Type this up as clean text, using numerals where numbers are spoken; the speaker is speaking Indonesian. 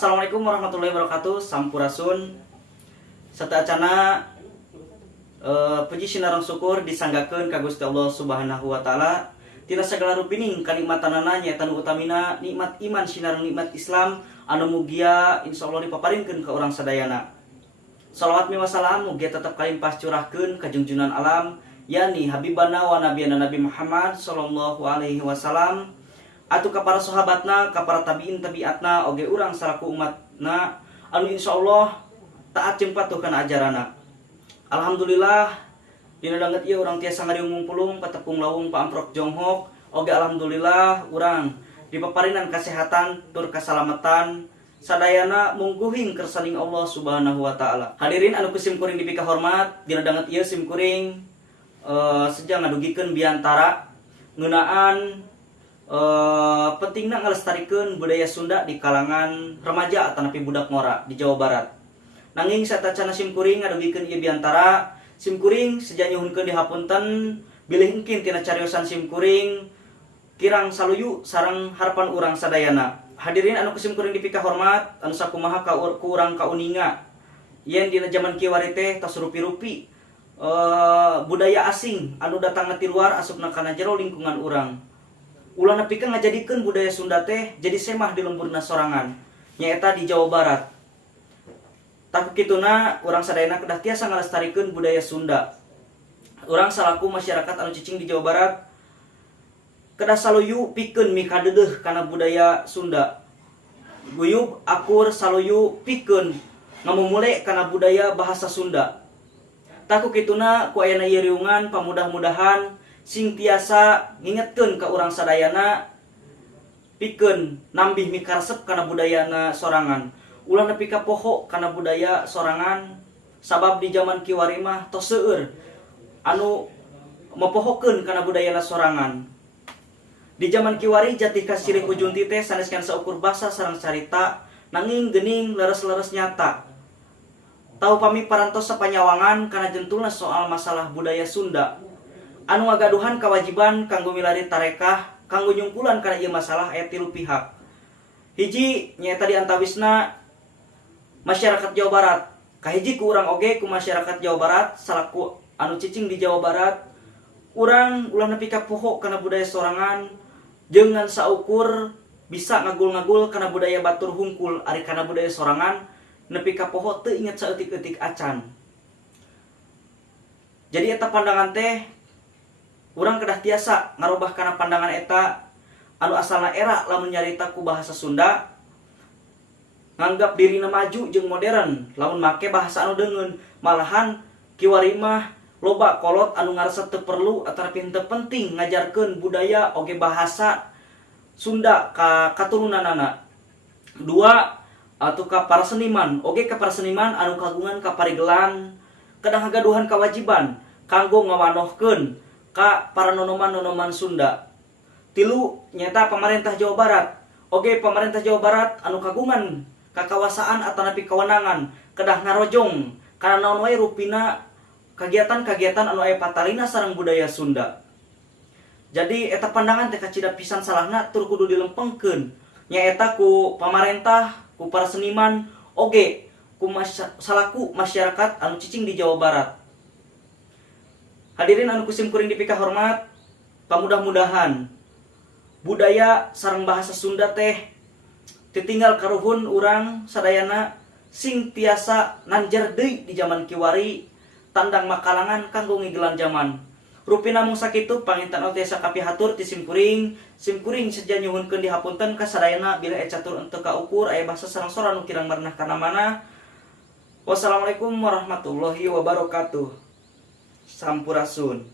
Assalamualaikum warahmatullahi wabarakatuh. Sampurasun. Satacana puji sinarang syukur disanggakeun ka Gusti Allah Subhanahu wa taala. Tina sagala rupining kanikmatanana nyaeta nu utamina nikmat iman sinareng nikmat Islam anu mugia insyaallah dipaparingkeun ka urang sadayana. Shalawat miwah salam mugia tetep kalimpah curahkeun ka junjunan alam yani habibana wa nabiyana Nabi Muhammad sallallahu alaihi wasallam. Atuh ka para sahabatna, ka para tabiin tabiatna, oge urang salaku umatna anu insyaallah taat jeung patuh kana ajaranna. Alhamdulillah dina danget ieu urang tiasa ngariung pulung patepung lawung paamprok jonghok. Oge alhamdulillah urang dipaparinan kasehatan tur kasalamatan sadayana mungguhing kersaning Allah Subhanahu wa taala. Hadirin anu kusim kuring dipika hormat, dina danget ieu sim kuring sejang ngadugikeun biantara ngeunaan pentingna ngalestarikeun budaya Sunda di kalangan remaja atanapi budak ngora di Jawa Barat. Nanging satacana sim kuring ngadugikeun ieu biantara, sim kuring seja nyuhunkeun dihapunten bilih engkin tina cariosan sim kuring kirang saluyu sareng harapan urang sadayana. Hadirin anu kusim kuring dipika hormat, anu sakumaha ka urang kauninga yen dina zaman kiwari teh tos rupi-rupi budaya asing anu datang ti luar asupna kana jero lingkungan urang. Ulah nepikeun ngajadikeun budaya Sunda teh jadi semah di lemburna sorangan nyaeta di Jawa Barat. Tapi kituna urang sadayana kedah tiasa ngalestarikeun budaya Sunda. Urang salaku masyarakat anu cicing di Jawa Barat kedah saluyu pikeun mikadeudeuh kana budaya Sunda. Guyub akur saluyu pikeun ngamumule kana budaya bahasa Sunda. Taku kituna ku ayana ieu riungan pamudah-mudahan sing tiasa ngingetkeun ka urang sadayana pikeun nambih mikaresep kana budayana sorangan. Ulah nepi ka poho kana budaya sorangan sabab di zaman kiwari mah tos seueur anu mapohokeun kana budayana sorangan. Di zaman kiwari jatih ka sirih kujunti teh saneskeun saukur basa sareng carita nanging geuning leres-leres nyata. Tau pami parantos sapanyawangan kana jentulna soal masalah budaya Sunda. Anu ngagaduhan kewajiban kanggo milari tarekah kanggo nyungkulan kana ieu masalah aya tilu pihak. Hiji nyaeta di antawisna masyarakat Jawa Barat. Kahiji ku urang oge ku masyarakat Jawa Barat salaku anu cicing di Jawa Barat. Urang ulah nepi ka poho kana budaya sorangan jeung ngan saukur bisa ngagul-ngagul kana budaya batur hungkul ari kana budaya sorangan nepi ka poho teu inget saeutik-eutik acan. Jadi eta pandangan teh urang kedah tiasa ngarobah kana pandangan eta anu asalna era lamun nyarita ku bahasa Sunda nganggap dirina maju jeung modern lamun make bahasa anu deungeun. Malahan kiwari mah loba kolot anu ngarasa teu perlu ataupun teu penting ngajarkeun budaya oge bahasa Sunda ka katurunanana. Dua atuh ka para seniman oge ka para seniman anu kagungan ka parigelan kedah ngagaduhan kewajiban kanggo ngawanohkeun ka para nonoman-nonoman Sunda. Tilu nyata pemerintah Jawa Barat. Oge pemerintah Jawa Barat anu kagungan kakawasaan atanapi kewenangan kedah ngarojong kana naon wae rupina kagiatan-kagiatan anu aya patalina sareng budaya Sunda. Jadi eta pandangan teh kacida pisan salahna tur kudu dilempengkeun nyaeta ku pamarentah, ku para seniman, oge ku salaku masyarakat anu cicing di Jawa Barat. Hadirin anu kusim kuring dipika hormat, pamudah-mudahan budaya sareng bahasa Sunda teh ditinggal karuhun urang sadayana sing tiasa nanjar deui di zaman kiwari tandang makalangan kanggo ngigelan zaman. Rupina mung sakitu panginten tiasa kapihatur ti sim kuring seja nyuhunkeun dihapunten ka sadayana bila catur ente ka ukur aya basa sareng sora nu kirang marnah kana mana. Wassalamualaikum warahmatullahi wabarakatuh. Sampurasun.